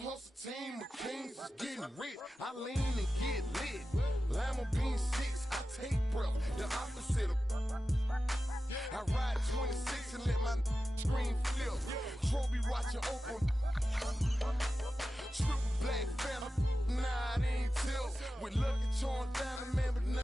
hustle team of kings is getting rich. I lean and get lit. Lima bean 6, I take breath. The opposite of. I ride 26 and let my screen flip. Trophy watching open. Triple black phantom. Nah, it ain't tilt. With Lucky Charm down, man, but nah.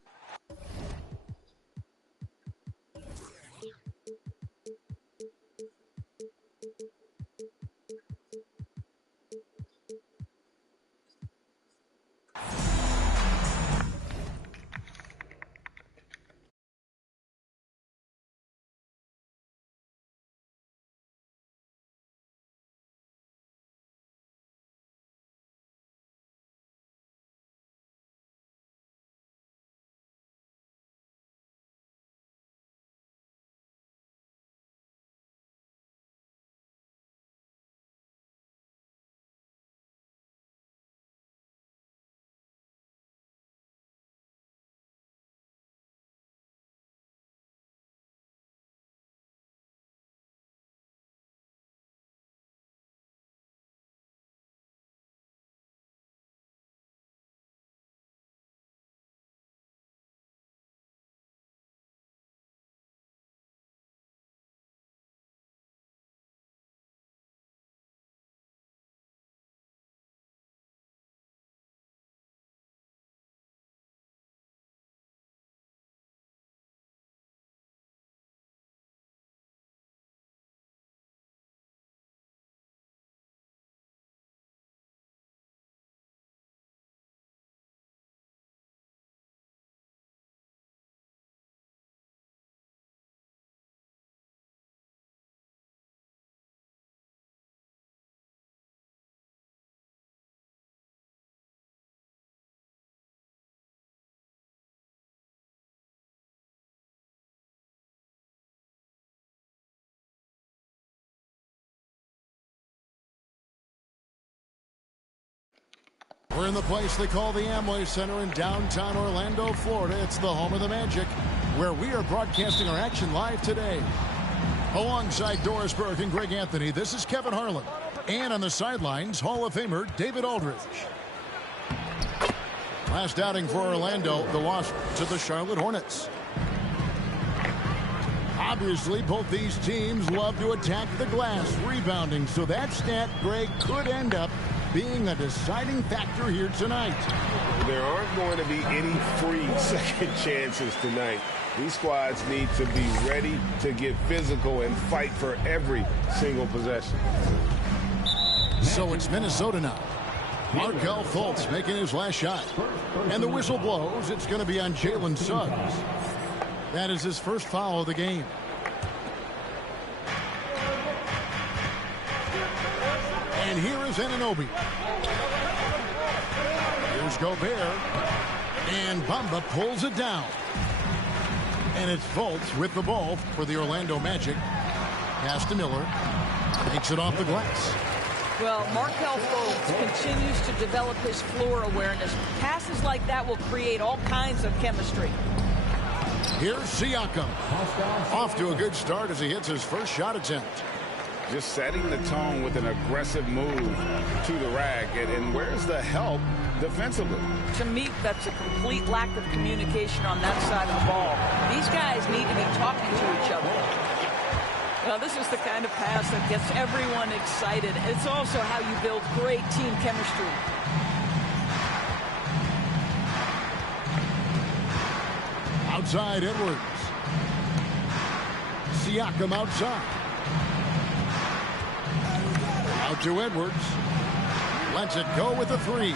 We're in the place they call the Amway Center in downtown Orlando, Florida. It's the home of the Magic, where we are broadcasting our action live today. Alongside Doris Burke and Greg Anthony, this is Kevin Harlan. And on the sidelines, Hall of Famer David Aldridge. Last outing for Orlando, the loss to the Charlotte Hornets. Obviously, both these teams love to attack the glass, rebounding, so that stat, Greg, could end up being a deciding factor here tonight. There aren't going to be any free second chances tonight. These squads need to be ready to get physical and fight for every single possession. So it's Minnesota now. Markelle Fultz making his last shot. And the whistle blows. It's going to be on Jalen Suggs. That is his first foul of the game. And here is Anunoby. Here's Gobert. And Bamba pulls it down. And it's Fultz with the ball for the Orlando Magic. Pass to Miller. Takes it off the glass. Well, Markelle Fultz continues to develop his floor awareness. Passes like that will create all kinds of chemistry. Here's Siakam. Off to a good start as he hits his first shot attempt. Just setting the tone with an aggressive move to the rack. And where's the help defensively? To me, that's a complete lack of communication on that side of the ball. These guys need to be talking to each other. Well, this is the kind of pass that gets everyone excited. It's also how you build great team chemistry. Outside Edwards. Siakam outside. Out to Edwards. Lets it go with a three.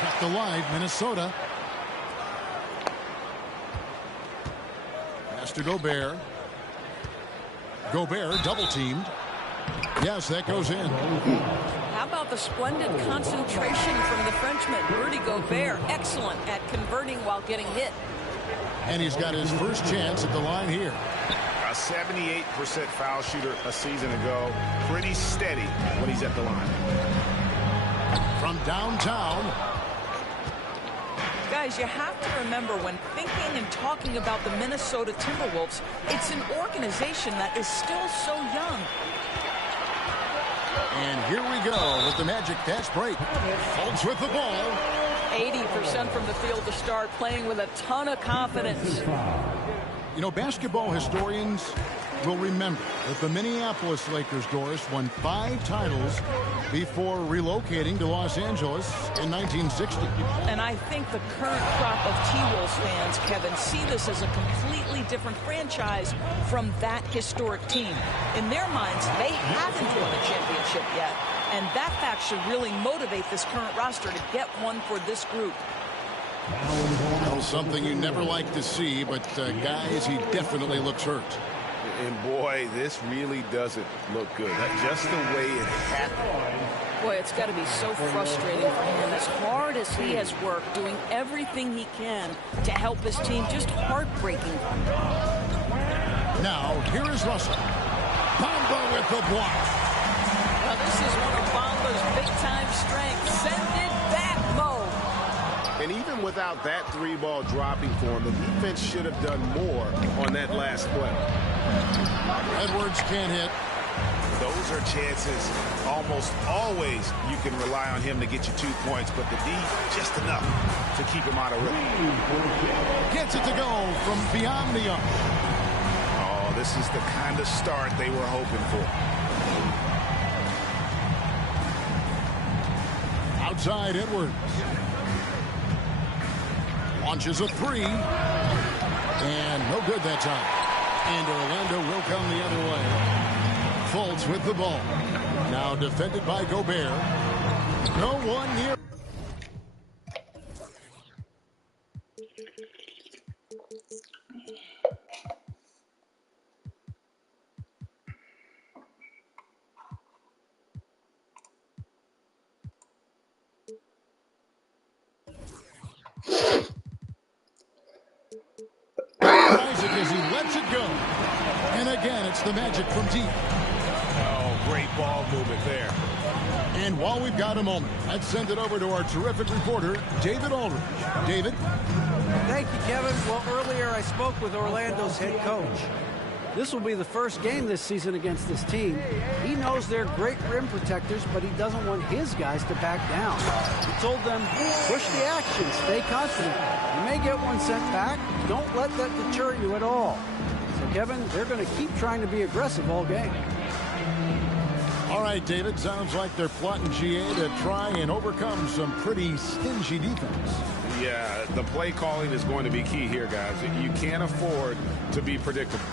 Kept alive, Minnesota. Pass to Gobert. Gobert double-teamed. Yes, that goes in. How about the splendid concentration from the Frenchman, Rudy Gobert? Excellent at converting while getting hit. And he's got his first chance at the line here. A 78% foul shooter a season ago. Pretty steady when he's at the line. From downtown. Guys, you have to remember when thinking and talking about the Minnesota Timberwolves, it's an organization that is still so young. And here we go with the Magic fast break. Fultz with the ball. 80% from the field to start, playing with a ton of confidence. You know, basketball historians will remember that the Minneapolis Lakers, Doris, won 5 titles before relocating to Los Angeles in 1960. And I think the current crop of T-Wolves fans, Kevin, see this as a completely different franchise from that historic team. In their minds, they haven't won a championship yet. And that fact should really motivate this current roster to get one for this group. Well, something you never like to see, but guys, he definitely looks hurt. And boy, this really doesn't look good. Just the way it happened. Boy, it's got to be so frustrating for him. As hard as he has worked, doing everything he can to help his team, just heartbreaking. Now, here is Russell. Bamba with the block. Now, this is one of Bamba's big-time strengths. Send it back, Mo. And even without that 3-ball dropping for him, the defense should have done more on that last play. Edwards can't hit. Those are chances almost always you can rely on him to get you 2 points, but the D, just enough to keep him out of rhythm. Gets it to go from beyond the arc. Oh, this is the kind of start they were hoping for. Outside Edwards. Launches a 3. And no good that time. And Orlando will come the other way. Fultz with the ball. Now defended by Gobert. No one near. Isaac as he lets it go. And again, it's the Magic from deep. Oh, great ball movement there. And while we've got a moment, let's send it over to our terrific reporter, David Aldridge. David? Thank you, Kevin. Well, earlier I spoke with Orlando's head coach. This will be the first game this season against this team. He knows they're great rim protectors, but he doesn't want his guys to back down. He told them, push the action, stay confident. You may get one sent back. Don't let that deter you at all. So, Kevin, they're going to keep trying to be aggressive all game. All right, David, sounds like they're plotting GA to try and overcome some pretty stingy defense. Yeah, the play calling is going to be key here, guys. You can't afford to be predictable.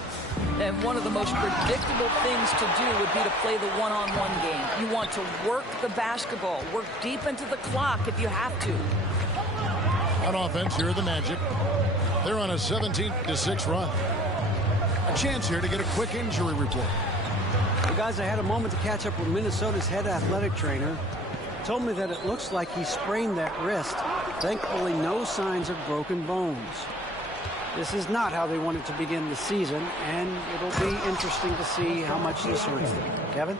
And one of the most predictable things to do would be to play the one-on-one game. You want to work the basketball, work deep into the clock if you have to. On offense, here are the Magic. They're on a 17-6 run. A chance here to get a quick injury report. Well, guys, I had a moment to catch up with Minnesota's head athletic trainer. Told me that it looks like he sprained that wrist. Thankfully, no signs of broken bones. This is not how they wanted to begin the season, and it'll be interesting to see how much this hurts them. Kevin?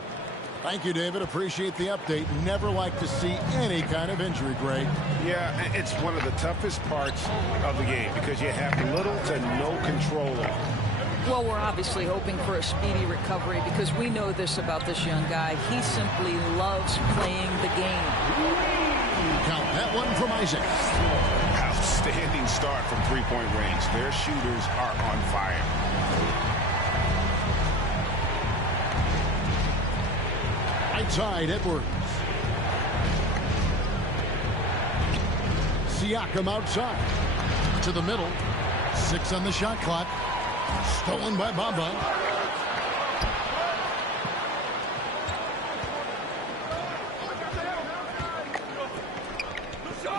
Thank you, David. Appreciate the update. Never like to see any kind of injury, Greg. Yeah, it's one of the toughest parts of the game because you have little to no control of it. Well, we're obviously hoping for a speedy recovery because we know this about this young guy. He simply loves playing the game. Count that one from Isaac. Outstanding start from three-point range. Their shooters are on fire. Right side, Edwards. Siakam outside. To the middle. 6 on the shot clock. Stolen by Bamba.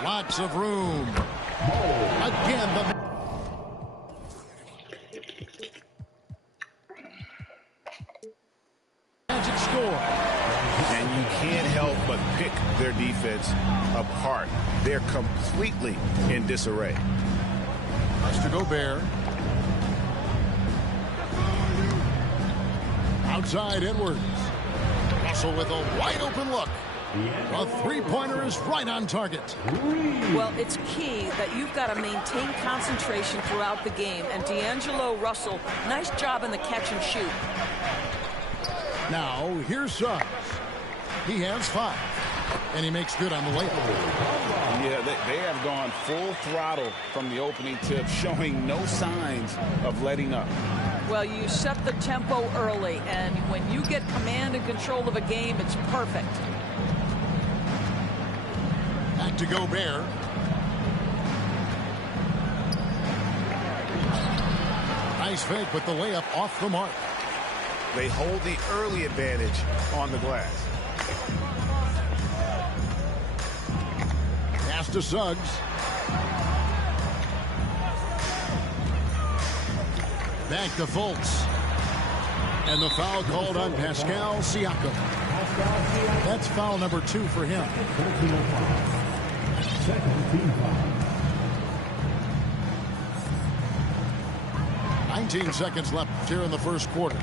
Lots of room. Again, the Magic score. And you can't help but pick their defense apart. They're completely in disarray. Mr. Gobert. Outside Edwards. Russell with a wide open look. A three-pointer is right on target. Well, it's key that you've got to maintain concentration throughout the game. And D'Angelo Russell, nice job in the catch and shoot. Now, here's Suggs. He has 5. And he makes good on the layup. Yeah, they have gone full throttle from the opening tip, showing no signs of letting up. Well, you set the tempo early, and when you get command and control of a game, it's perfect. Back to Gobert. Nice fake, but the layup off the mark. They hold the early advantage on the glass. Pass to Suggs. Back to Fultz. And the foul called on Pascal Siakam. That's foul number 2 for him. 19 seconds left here in the first quarter.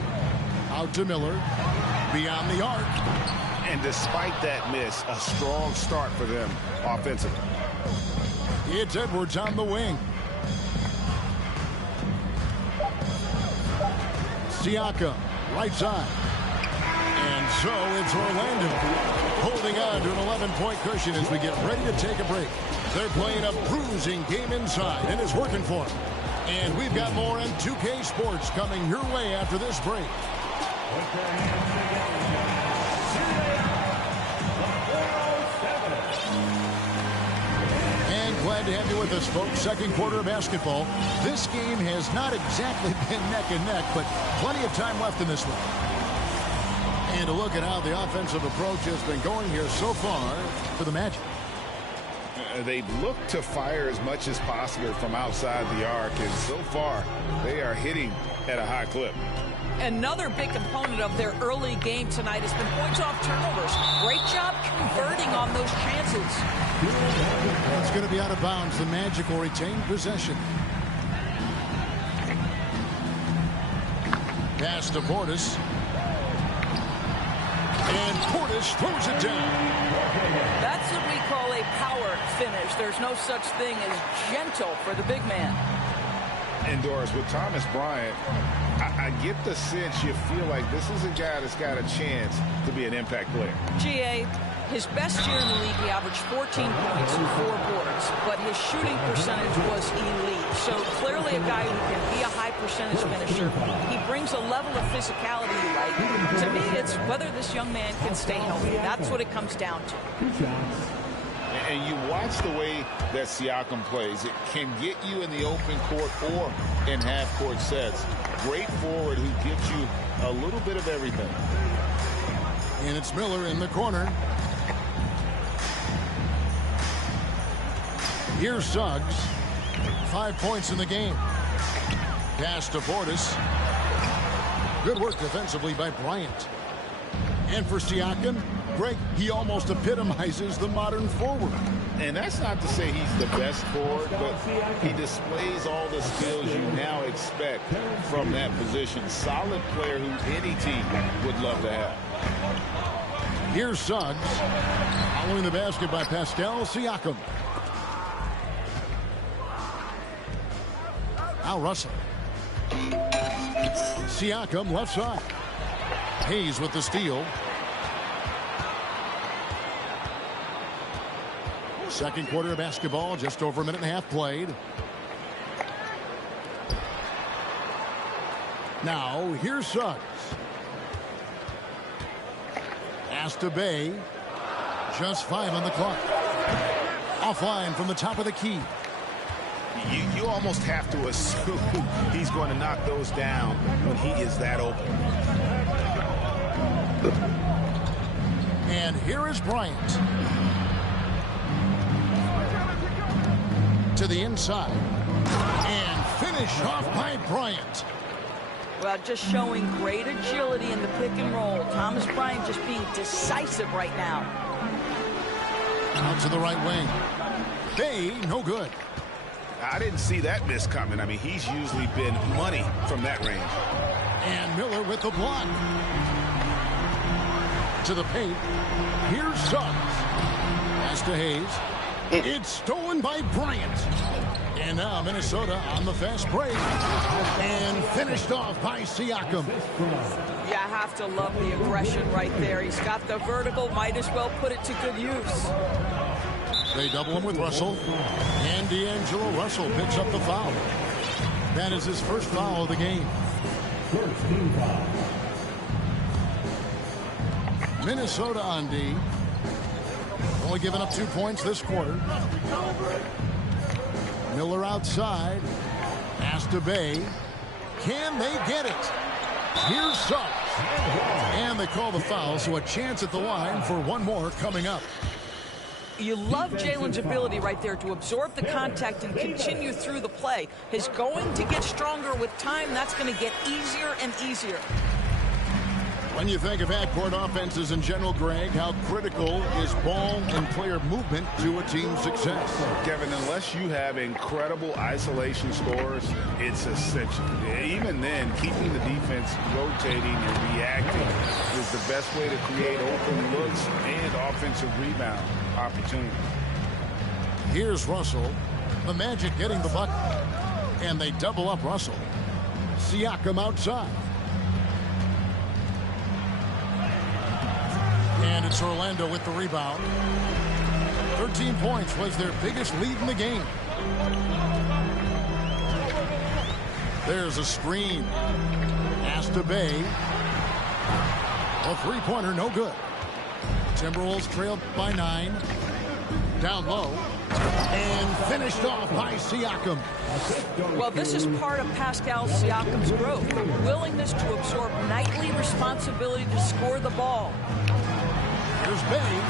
Out to Miller. Beyond the arc. And despite that miss, a strong start for them offensively. It's Edwards on the wing. Siakam, right side. And so it's Orlando holding on to an 11-point cushion as we get ready to take a break. They're playing a bruising game inside, and it's working for them. And we've got more on 2K Sports coming your way after this break. And glad to have you with us, folks. Second quarter of basketball. This game has not exactly been neck and neck, but plenty of time left in this one. And to look at how the offensive approach has been going here so far for the Magic. They look to fire as much as possible from outside the arc, and so far they are hitting at a high clip. Another big component of their early game tonight has been points off turnovers. Great job converting on those chances. It's going to be out of bounds. The Magic will retain possession. Pass to Portis. And Portis throws it down. That's what we call a power finish. There's no such thing as gentle for the big man. And Doris, with Thomas Bryant, I get the sense you feel like this is a guy that's got a chance to be an impact player. GA, his best year in the league, he averaged 14 points and 4 boards, but his shooting percentage was elite. So clearly a guy who can be a high percentage finisher. He brings a level of physicality you like. To me, it's whether this young man can stay healthy. That's what it comes down to. And you watch the way that Siakam plays. It can get you in the open court or in half-court sets. Great forward who gives you a little bit of everything. And it's Miller in the corner. Here's Suggs. 5 points in the game. Pass to Portis. Good work defensively by Bryant. And for Siakam, Greg, he almost epitomizes the modern forward. And that's not to say he's the best forward, but he displays all the skills you now expect from that position. Solid player who any team would love to have. Here's Suggs. Following the basket by Pascal Siakam. Al Russell. Siakam left side. Hayes with the steal. Second quarter of basketball, just over a minute and a half played. Now, here's Suggs. Pass to Bay. Just 5 on the clock. Offline from the top of the key. You almost have to assume he's going to knock those down when he is that open. And here is Bryant. To the inside. And finished off by Bryant. Well, just showing great agility in the pick and roll. Thomas Bryant just being decisive right now. Out to the right wing. Bay, no good. I didn't see that miss coming. I mean, he's usually been money from that range. And Miller with the block. To the paint. Here's Suggs. Pass to Hayes. It's stolen by Bryant. And now Minnesota on the fast break. And finished off by Siakam. Yeah, I have to love the aggression right there. He's got the vertical, might as well put it to good use. They double him with Russell. And D'Angelo Russell picks up the foul. That is his first foul of the game. Minnesota on D. Only giving up 2 points this quarter. Miller outside. Pass to Bay. Can they get it? Here's Suggs. And they call the foul, so a chance at the line for one more coming up. You love Jalen's ability right there to absorb the contact and continue through the play. He's going to get stronger with time. That's going to get easier and easier. When you think of half-court offenses in general, Greg, how critical is ball and player movement to a team's success? Kevin, unless you have incredible isolation scores, it's essential. Even then, keeping the defense rotating and reacting is the best way to create open looks and offensive rebound opportunities. Here's Russell. The Magic getting the bucket. And they double up Russell. Siakam outside. And it's Orlando with the rebound. 13 points was their biggest lead in the game. There's a screen. Pass to Bay. A three-pointer, no good. Timberwolves trailed by 9. Down low. And finished off by Siakam. Well, this is part of Pascal Siakam's growth. The willingness to absorb nightly responsibility to score the ball. Here's Bay,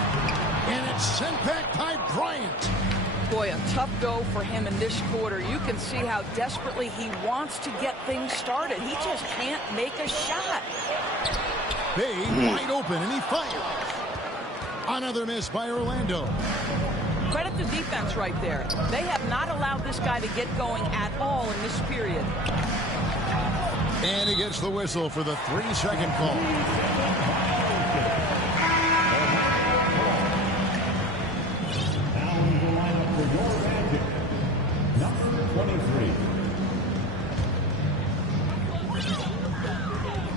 and it's sent back by Bryant. Boy, a tough go for him in this quarter. You can see how desperately he wants to get things started. He just can't make a shot. Bay wide open, and he fires. Another miss by Orlando. Credit the defense right there. They have not allowed this guy to get going at all in this period. And he gets the whistle for the 3-second call.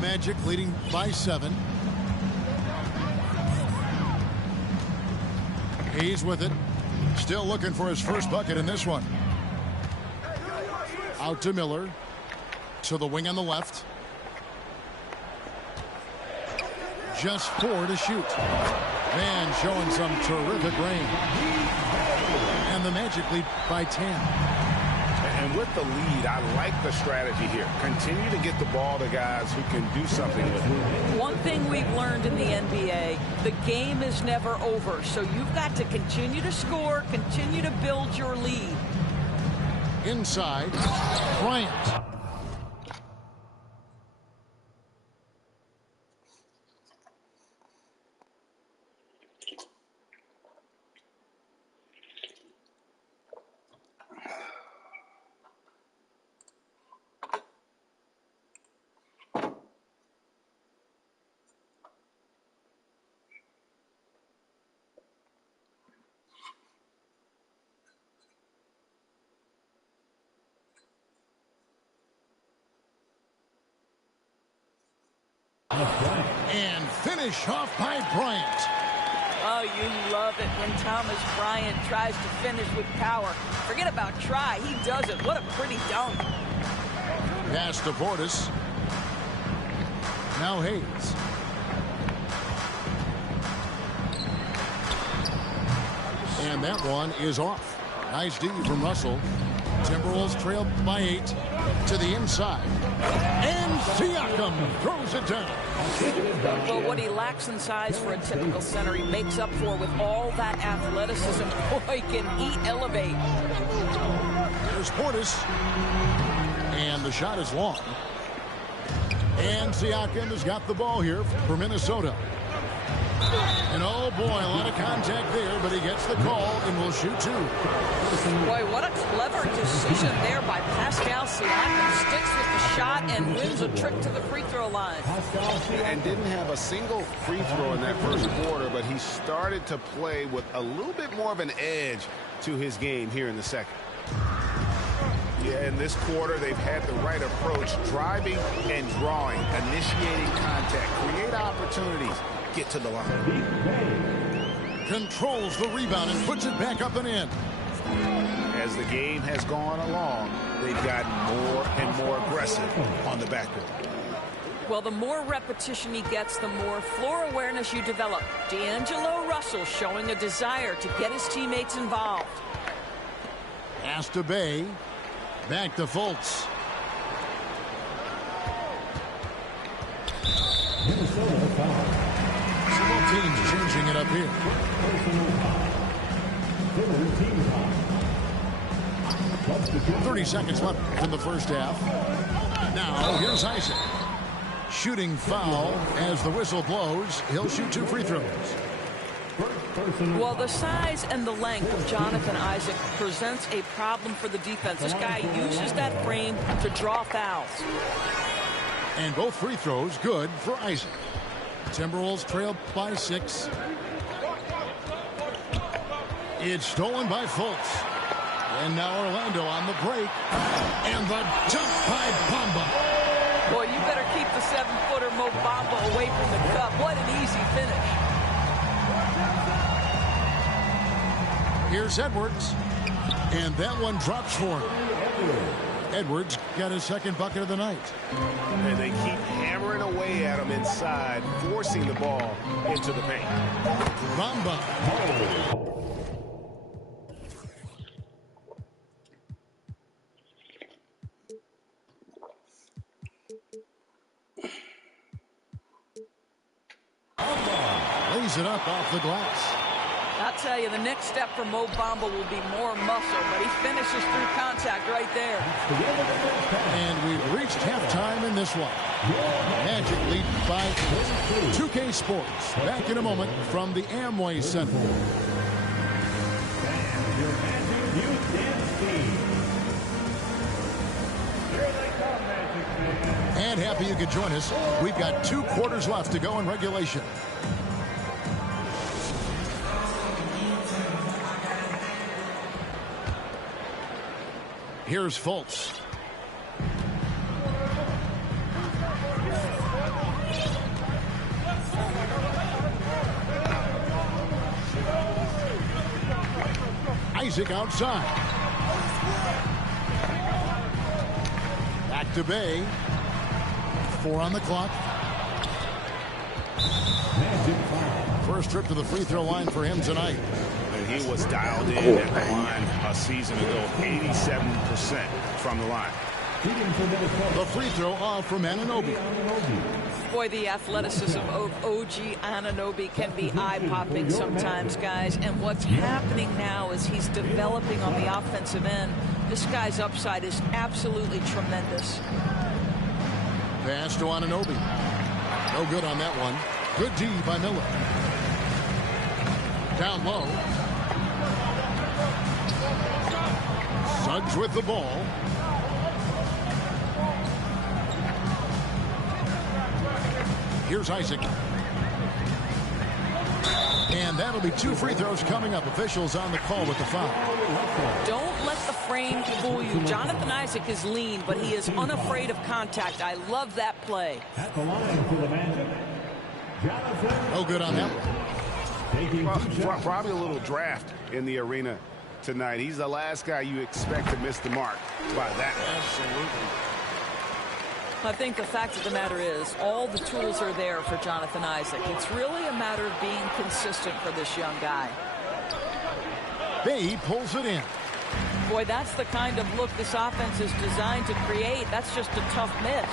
Magic leading by 7. He's with it. Still looking for his first bucket in this one. Out to Miller. To the wing on the left. Just 4 to shoot. Man showing some terrific range. And the Magic lead by 10. And with the lead, I like the strategy here. Continue to get the ball to guys who can do something with it. One thing we've learned in the NBA, the game is never over. So you've got to continue to score, continue to build your lead. Inside, Bryant. And finish off by Bryant. Oh, you love it when Thomas Bryant tries to finish with power. Forget about try. He does it. What a pretty dunk. Pass to Portis. Now Hayes. And that one is off. Nice D from Russell. Timberwolves trail by 8 to the inside. And Siakam throws it down. Well, what he lacks in size for a typical center, he makes up for with all that athleticism. Boy, can he elevate. There's Portis. And the shot is long. And Siakam has got the ball here for Minnesota. And oh boy, a lot of contact there, but he gets the call and will shoot 2. Boy, what a clever decision there by Pascal Siakam. Sticks with the shot and wins a trip to the free throw line. And didn't have a single free throw in that first quarter, but he started to play with a little bit more of an edge to his game here in the second. Yeah, in this quarter, they've had the right approach, driving and drawing, initiating contact, create opportunities, get to the line. Controls the rebound and puts it back up and in. As the game has gone along, they've gotten more and more aggressive on the backboard. Well, the more repetition he gets, the more floor awareness you develop. D'Angelo Russell showing a desire to get his teammates involved. Pass to Bay. Back to Fultz. Several teams changing it up here. 30 seconds left in the first half. Now, here's Isaac. Shooting foul as the whistle blows. He'll shoot 2 free throws. Well, the size and the length of Jonathan Isaac presents a problem for the defense. This guy uses that frame to draw fouls. And both free throws good for Isaac. Timberwolves trail by 6. It's stolen by Fultz. And now Orlando on the break. And the dunk by Bamba. Boy, you better keep the 7-footer Mo Bamba away from the cup. What an easy finish. Here's Edwards. And that one drops for him. Edwards got his second bucket of the night. And they keep hammering away at him inside, forcing the ball into the paint. Bamba. Lays it up off the glass. I'll tell you, the next step for Mo Bamba will be more muscle, but he finishes through contact right there. And we've reached halftime in this one. Magic lead by 2K Sports. Back in a moment from the Amway Center. And happy you could join us. We've got 2 quarters left to go in regulation. Here's Fultz. Isaac outside. Back to Bay. 4 on the clock. First trip to the free throw line for him tonight. And he was dialed in at the line a season ago, 87% from the line. The free throw off from Anunoby. Boy, the athleticism of OG Anunoby can be eye-popping sometimes, guys. And what's happening now is he's developing on the offensive end. This guy's upside is absolutely tremendous. Pass to Anunoby. No good on that one. Good D by Miller. Down low. Suggs with the ball. Here's Isaac. And that'll be 2 free throws coming up. Officials on the call with the foul. Don't let the frame fool you. Jonathan Isaac is lean, but he is unafraid of contact. I love that play. At the line for the Magic, No good on that one. Well, probably a little draft in the arena tonight. He's the last guy you expect to miss the mark by that. Absolutely. I think the fact of the matter is all the tools are there for Jonathan Isaac. It's really a matter of being consistent for this young guy. Bay pulls it in. Boy, that's the kind of look this offense is designed to create. That's just a tough miss.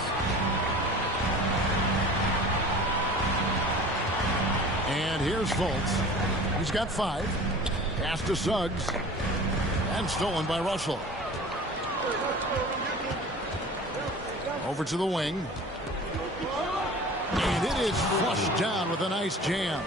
And here's Fultz. He's got 5. Pass to Suggs. And stolen by Russell. Over to the wing. And it is flushed down with a nice jam.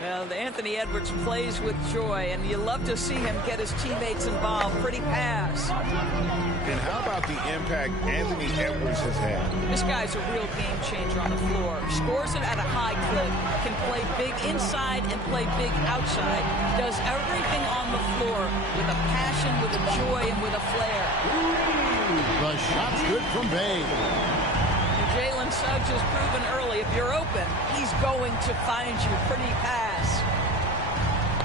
Well, Anthony Edwards plays with joy, and you love to see him get his teammates involved. Pretty pass. And how about the impact Anthony Edwards has had? This guy's a real game changer on the floor. Scores it at a high clip, can play big inside and play big outside. Does everything on the floor with a passion, with a joy, and with a flair. The shot's good from Bay. Jalen Suggs has proven early, if you're open, he's going to find you. Pretty pass.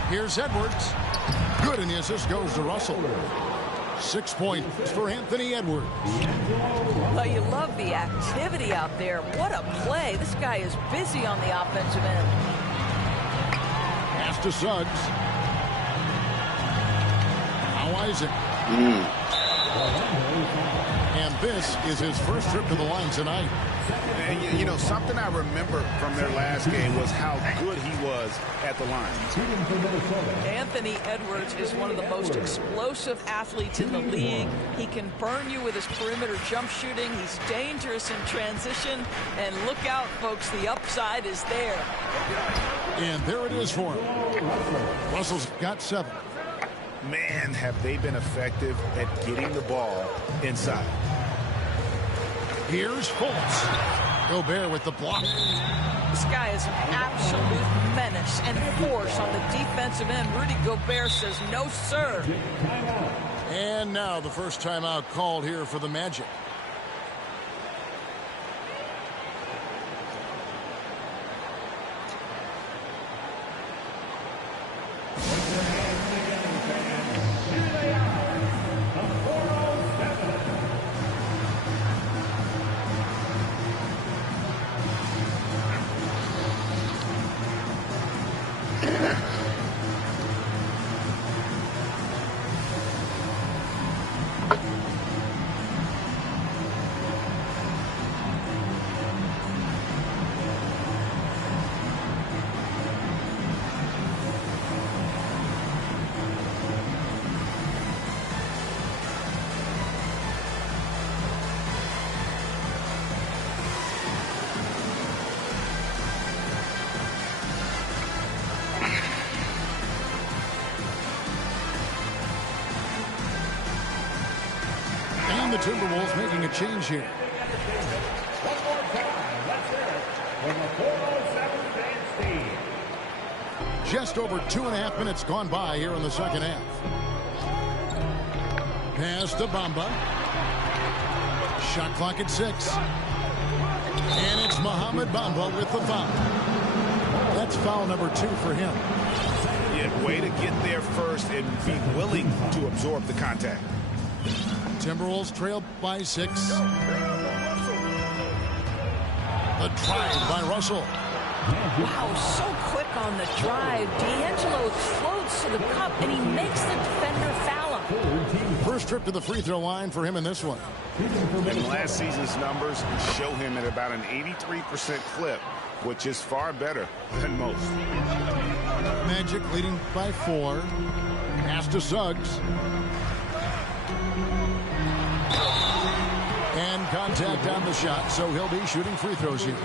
Here's Edwards. Good, and the assist goes to Russell. 6 points for Anthony Edwards. Well, you love the activity out there. What a play. This guy is busy on the offensive end. Pass to Suggs. Now Isaac. And this is his first trip to the line tonight. And, you know, something I remember from their last game was how good he was at the line. Anthony Edwards is one of the most explosive athletes in the league. He can burn you with his perimeter jump shooting. He's dangerous in transition. And look out, folks, the upside is there. And there it is for him. Russell's got 7. Man, have they been effective at getting the ball inside. Here's Fultz. Gobert with the block. This guy is an absolute menace and force on the defensive end. Rudy Gobert says no, sir. And now the first timeout called here for the Magic. The Timberwolves making a change here. One more time, let's hear it from the 407 Just over 2.5 minutes gone by here in the second half. Pass to Bamba. Shot clock at 6. And it's Mohamed Bamba with the foul. That's foul number 2 for him. Yeah, way to get there first and be willing to absorb the contact. Timberwolves trail by 6. The drive by Russell. Wow, so quick on the drive. D'Angelo floats to the cup, and he makes the defender foul him. First trip to the free throw line for him in this one. And last season's numbers show him at about an 83% clip, which is far better than most. Magic leading by 4. Pass to Suggs. And contact on the shot, so he'll be shooting free throws here.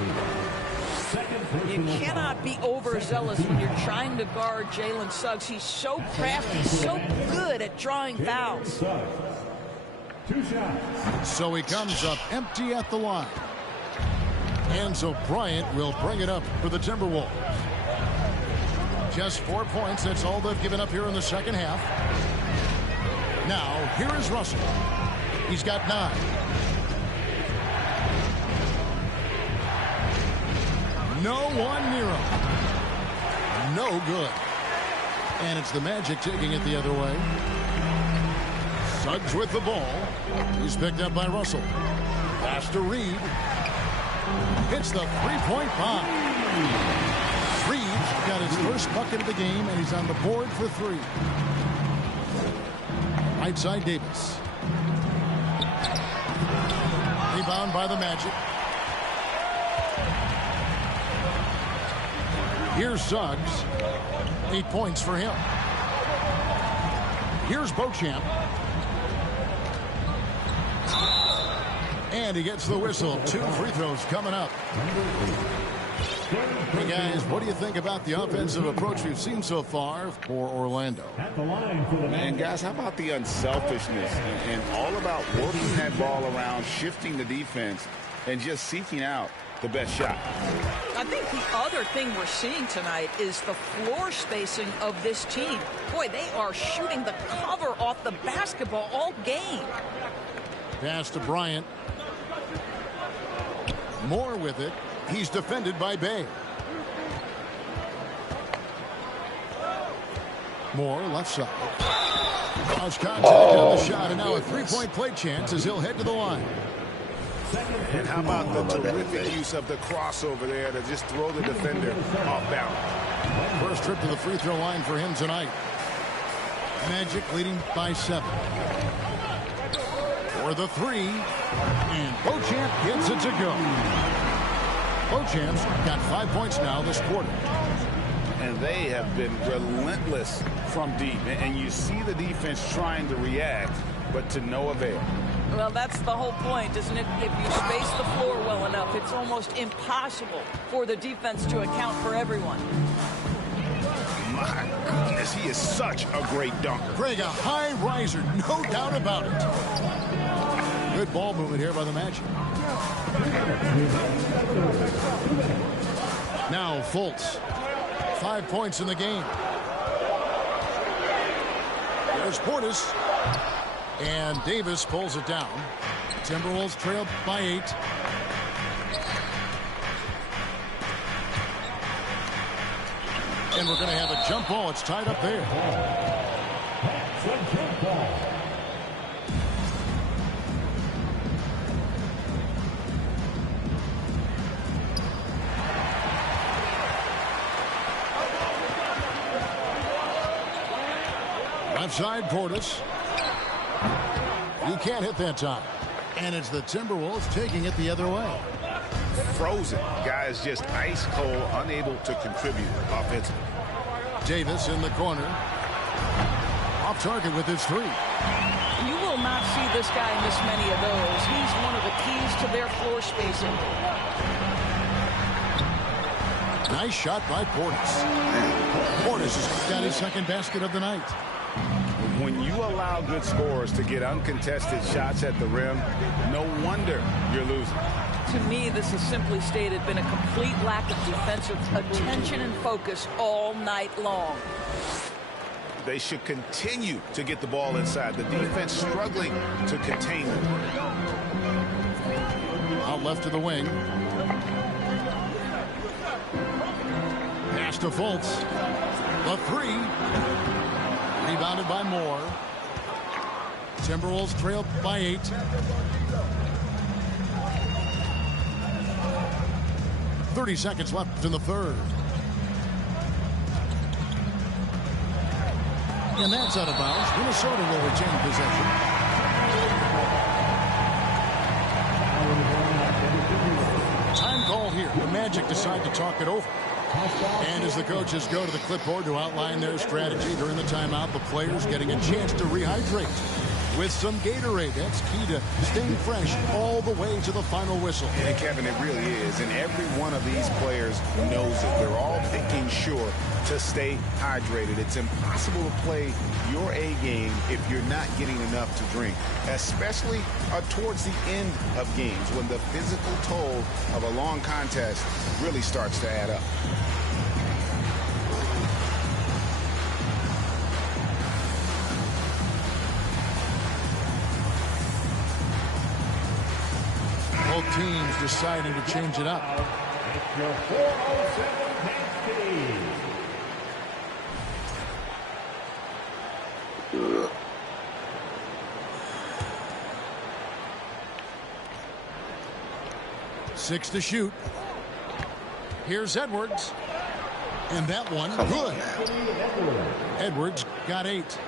You cannot be overzealous when you're trying to guard Jalen Suggs. He's so crafty, so good at drawing fouls. 2 shots. So he comes up empty at the line. And so Bryant will bring it up for the Timberwolves. Just 4 points, that's all they've given up here in the second half. Now, here is Russell. He's got 9. No one near him. No good. And it's the Magic taking it the other way. Suggs with the ball. He's picked up by Russell. Pass to Reed. Hits the three-point bomb. Reed got his first bucket of the game, and he's on the board for 3. Right side Davis. Rebound by the Magic. Here's Suggs. 8 points for him. Here's Beauchamp. And he gets the whistle. 2 free throws coming up. Hey guys, what do you think about the offensive approach we've seen so far for Orlando? At the line for the And guys, how about the unselfishness and all about working that ball around, shifting the defense, and just seeking out the best shot? I think the other thing we're seeing tonight is the floor spacing of this team. Boy, they are shooting the cover off the basketball all game. Pass to Bryant. Moore with it. He's defended by Bay. Moore left side. Lost contact on the shot, and now a three-point play chance as he'll head to the line. And how about the terrific use of the crossover there to just throw the defender off balance. First trip to the free throw line for him tonight. Magic leading by 7. For the 3. And Beauchamp gets it to go. Beauchamp's got 5 points now this quarter. And they have been relentless from deep. And you see the defense trying to react, but to no avail. Well, that's the whole point, isn't it? If you space the floor well enough, it's almost impossible for the defense to account for everyone. My goodness, he is such a great dunker. Greg, a high riser, no doubt about it. Good ball movement here by the Magic. Now Fultz. 5 points in the game. There's Portis. And Davis pulls it down. Timberwolves trail by 8. And we're going to have a jump ball. It's tied up there. That's a jump ball. Left side, Portis. He can't hit that time. And it's the Timberwolves taking it the other way. Frozen. Guys just ice cold, unable to contribute offensively. Davis in the corner. Off target with his 3. You will not see this guy miss many of those. He's one of the keys to their floor spacing. Nice shot by Portis. Portis has got his second basket of the night. When you allow good scorers to get uncontested shots at the rim, no wonder you're losing. To me, this has simply stated been a complete lack of defensive attention and focus all night long. They should continue to get the ball inside. The defense struggling to contain them. Out left to the wing. Pass to Fultz. The 3. Rebounded by Moore. Timberwolves trail by 8. .30 seconds left in the third. And that's out of bounds. Minnesota will retain possession. Time call here. The Magic decide to talk it over. And as the coaches go to the clipboard to outline their strategy during the timeout, the players getting a chance to rehydrate with some Gatorade. That's key to staying fresh all the way to the final whistle. And Kevin, it really is. And every one of these players knows it. They're all making sure to stay hydrated. It's impossible to play your A game if you're not getting enough to drink, especially towards the end of games when the physical toll of a long contest really starts to add up. Both teams deciding to change it up. It's your 407 next team. Six to shoot. Here's Edwards. And that one, good. Edwards got 8.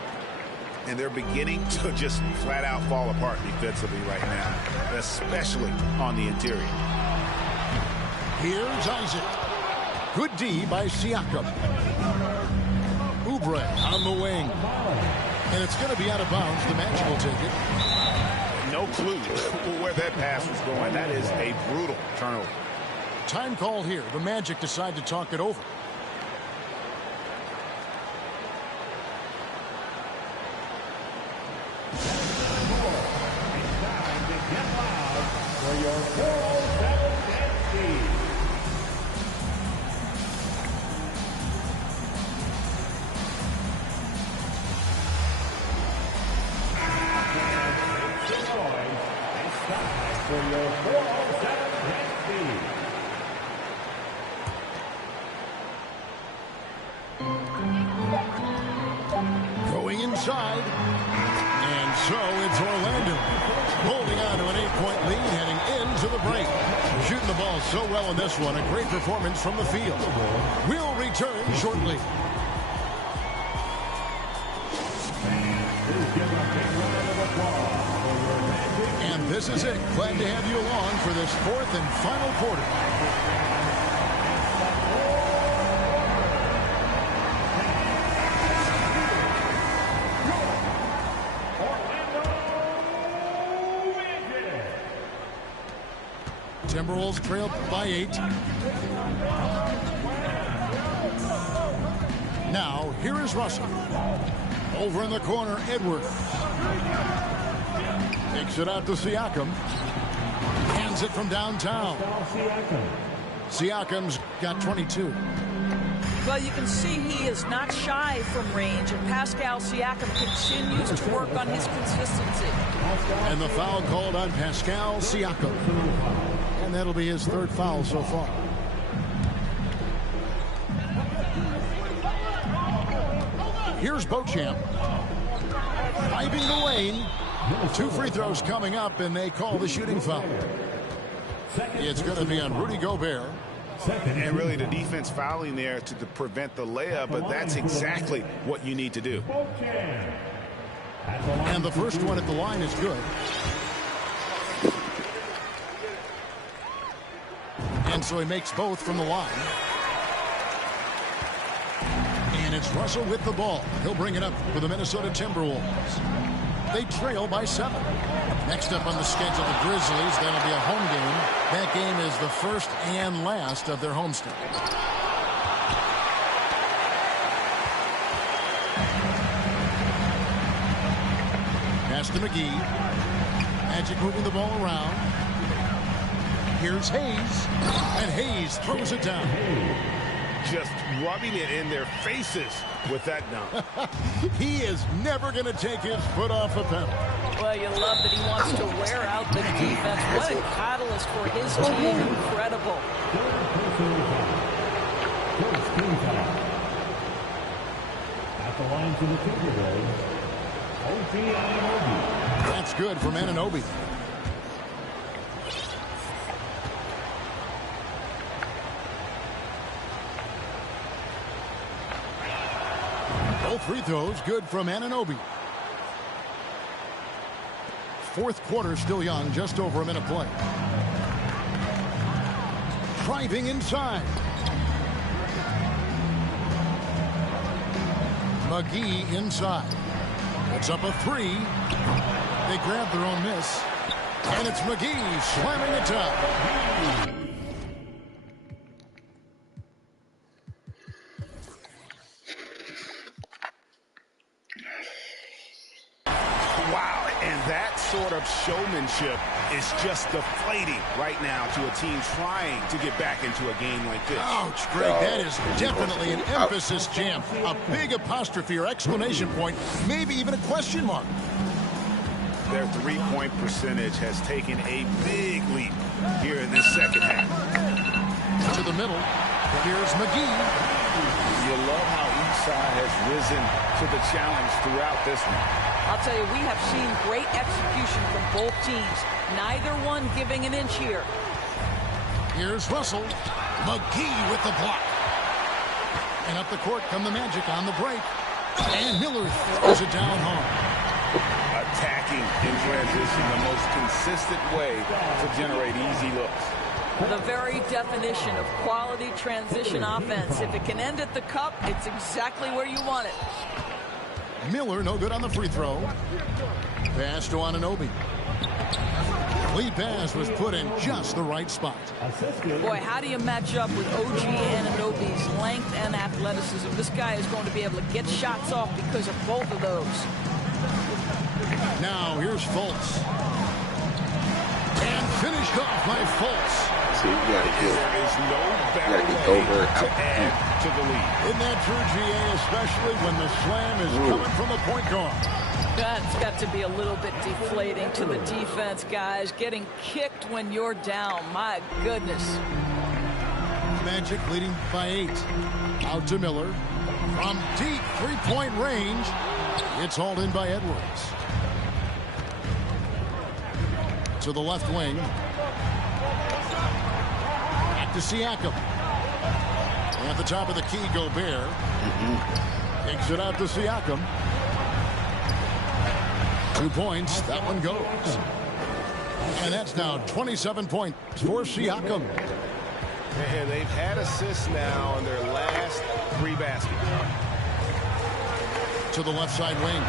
And they're beginning to just flat out fall apart defensively right now, especially on the interior. Here's Isaac. Good D by Siakam. Oubre on the wing. And it's going to be out of bounds. The Magic will take it. No clue where that pass was going. That is a brutal turnover. time called here. The Magic decide to talk it over. It's time to get loud for your 407 dance team. It's time for your 407 dance team. Going inside. And so it's Orlando holding on to an 8-point lead heading into the break. Shooting the ball so well in this one. A great performance from the field. We'll return shortly. And this is it. Glad to have you along for this fourth and final quarter. Timberwolves trailed by 8. Now, here is Russell. Over in the corner, Edwards. Takes it out to Siakam. Hands it from downtown. Siakam's got 22. Well, you can see he is not shy from range, and Pascal Siakam continues to work on his consistency. And the foul called on Pascal Siakam. And that'll be his third foul so far. Here's Beauchamp. Driving the lane. 2 free throws coming up, and they call the shooting foul. It's going to be on Rudy Gobert. And really the defense fouling there to prevent the layup, but that's exactly what you need to do. And the first one at the line is good. And so he makes both from the line. And it's Russell with the ball. He'll bring it up for the Minnesota Timberwolves. They trail by 7. Next up on the schedule, the Grizzlies. That'll be a home game. That game is the first and last of their homestand. Pass to McGee. Magic moving the ball around. Here's Hayes. And Hayes throws it down. Just rubbing it in their faces with that dunk. He is never going to take his foot off the pedal. Well, you love that he wants to wear out the defense. What a catalyst for his team. Incredible. At the line to the Timberwolves, OG Anunoby. That's good from Anunoby. Both free throws good from Anunoby. Fourth quarter still young, just over a minute play. Driving inside. McGee inside. It's up a 3. They grab their own miss. And it's McGee slamming it down. Wow, and that sort of showmanship is just deflating right now to a team trying to get back into a game like this. Ouch, Greg, that is definitely an emphasis jam. A big apostrophe or exclamation point, maybe even a question mark. Their three-point percentage has taken a big leap here in this second half. To the middle, here's McGee. You love how each side has risen to the challenge throughout this one. I'll tell you, we have seen great execution from both teams. Neither one giving an inch here. Here's Russell. McGee with the block. And up the court come the Magic on the break. And Miller throws it down hard. Attacking in transition, the most consistent way to generate easy looks. The very definition of quality transition offense. If it can end at the cup, it's exactly where you want it. Miller no good on the free throw. Pass to Anunoby. Lead pass was put in just the right spot. Boy, how do you match up with OG Anunoby's length and athleticism? This guy is going to be able to get shots off because of both of those. Now here's Fultz. And finished off by Fultz. So you gotta get over to add to the lead. Isn't that true, GA, especially when the slam is coming from the point guard? That's got to be a little bit deflating to the defense, guys. Getting kicked when you're down. My goodness. Magic leading by 8. Out to Miller. From deep three-point range. It's hauled in by Edwards. To the left wing. Back to Siakam. At the top of the key, Gobert. Takes it out to Siakam. 2 points. That one goes. And that's now 27 points for Siakam. Yeah, they've had assists now in their last 3 baskets. To the left side wing.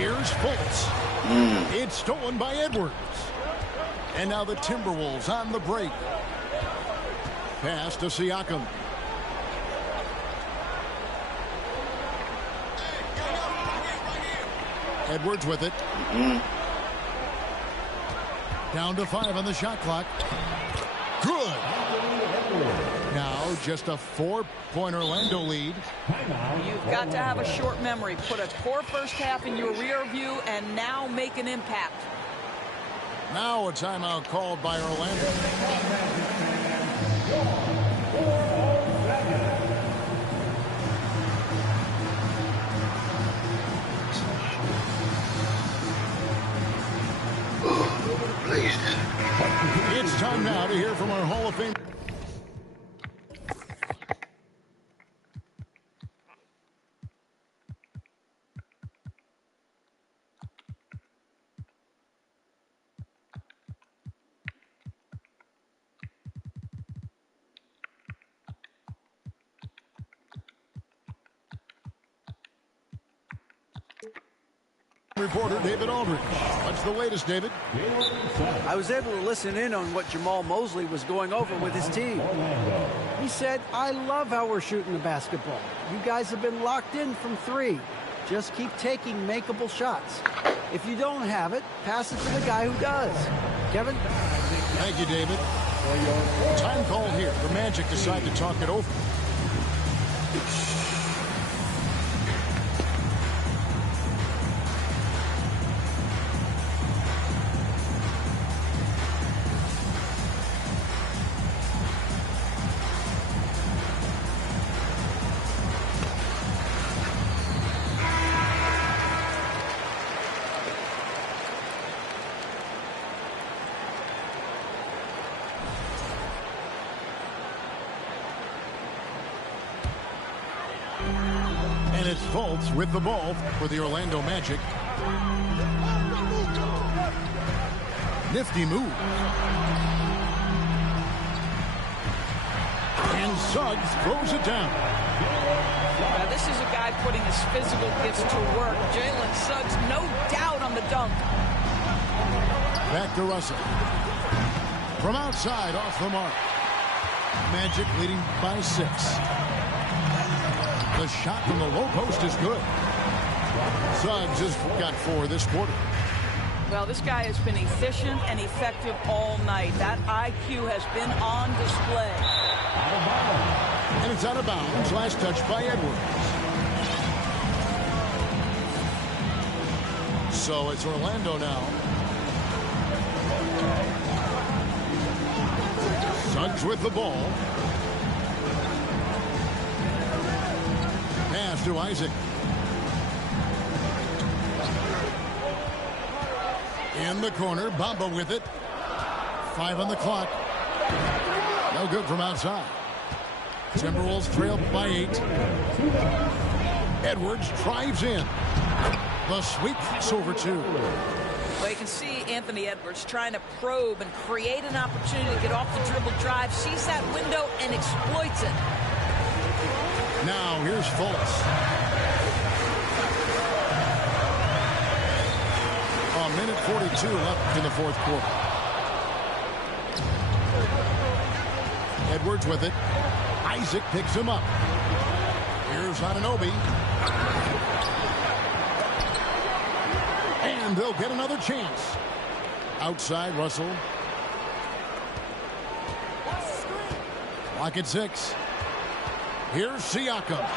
Here's Fultz. It's stolen by Edwards. And now the Timberwolves on the break. Pass to Siakam. Edwards with it. Down to 5 on the shot clock. Good. Now just a 4-point Orlando lead. You've got to have a short memory. Put a poor first half in your rear view and now make an impact. Now a timeout called by Orlando. It's time now to hear from our Hall of Fame. Reporter David Aldridge. What's the latest, David? I was able to listen in on what Jamal Mosley was going over with his team. He said, I love how we're shooting the basketball. You guys have been locked in from 3. Just keep taking makeable shots. If you don't have it, pass it to the guy who does. Kevin? Thank you, David. Time call here. The Magic decide to talk it over. And it's Fultz with the ball for the Orlando Magic. Nifty move. And Suggs throws it down. Now, this is a guy putting his physical gifts to work. Jalen Suggs, no doubt on the dunk. Back to Russell. From outside, off the mark. Magic leading by 6. The shot from the low post is good. Suggs has got 4 this quarter. Well, this guy has been efficient and effective all night. That IQ has been on display. And it's out of bounds. Last touch by Edwards. So it's Orlando now. Suggs with the ball. Pass to Isaac. In the corner, Bamba with it. 5 on the clock. No good from outside. Timberwolves trail by 8. Edwards drives in. The sweep pass over 2. Well, you can see Anthony Edwards trying to probe and create an opportunity to get off the dribble drive, sees that window and exploits it. Now here's Fultz. minute 42 left in the fourth quarter. Edwards with it. Isaac picks him up. Here's Anunoby. And they'll get another chance. Outside, Russell. Lock at 6. Here's Siakam.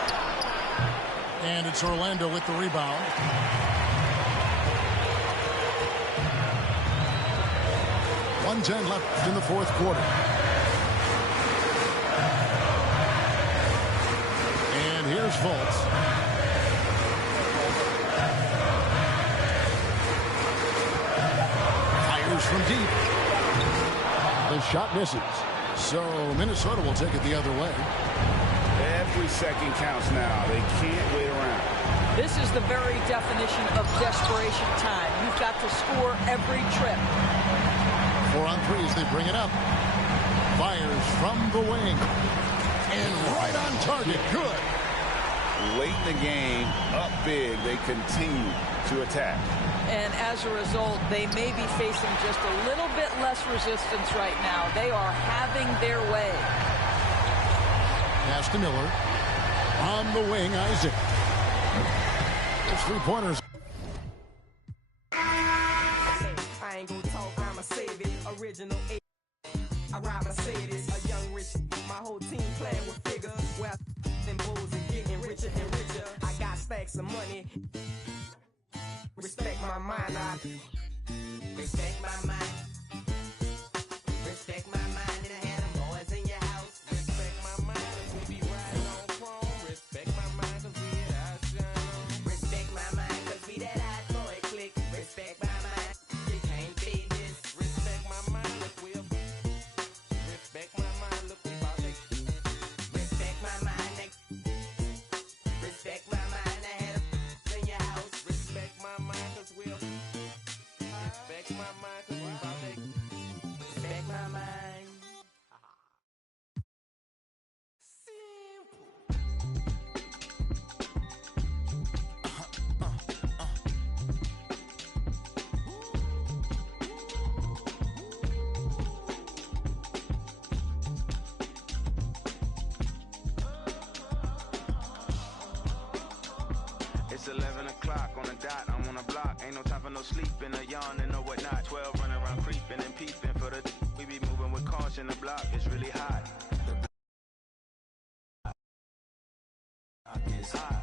And it's Orlando with the rebound. .110 left in the fourth quarter. And here's Fultz. Fires from deep. The shot misses. So Minnesota will take it the other way. Every second counts now. They can't wait around. This is the very definition of desperation time. You've got to score every trip. 4 on 3 as they bring it up. Fires from the wing. And right on target. Good. Late in the game, up big, they continue to attack. And as a result, they may be facing just a little bit less resistance right now. They are having their way. Pass to Miller. On the wing, Isaac. There's 3-pointers. I ain't gonna talk, I'ma save it. Original A. I ride Mercedes, a young rich. My whole team playing with figures. Well, them bulls and getting richer and richer. I got stacks of money. Respect my mind, I respect my mind. Respect my mind, and I had them boys in your house. Respect my mind, cause we be riding on chrome. Respect my mind, cause we that hot shine on. Respect my mind, cause we that hot boy click. Respect my mind, you can't beat this. Respect my mind, look we up. Respect my mind, look we about to. Respect my mind, respect my mind, I had them in your house. Respect my mind, cause we'll respect my mind, cause we about to respect my mind. It's 11 o'clock on the dot, I'm on the block. Ain't no time for no sleeping, or yawning, or whatnot. 12 running around creeping and peeping for the we be moving with caution. The block is really hot. It's hot.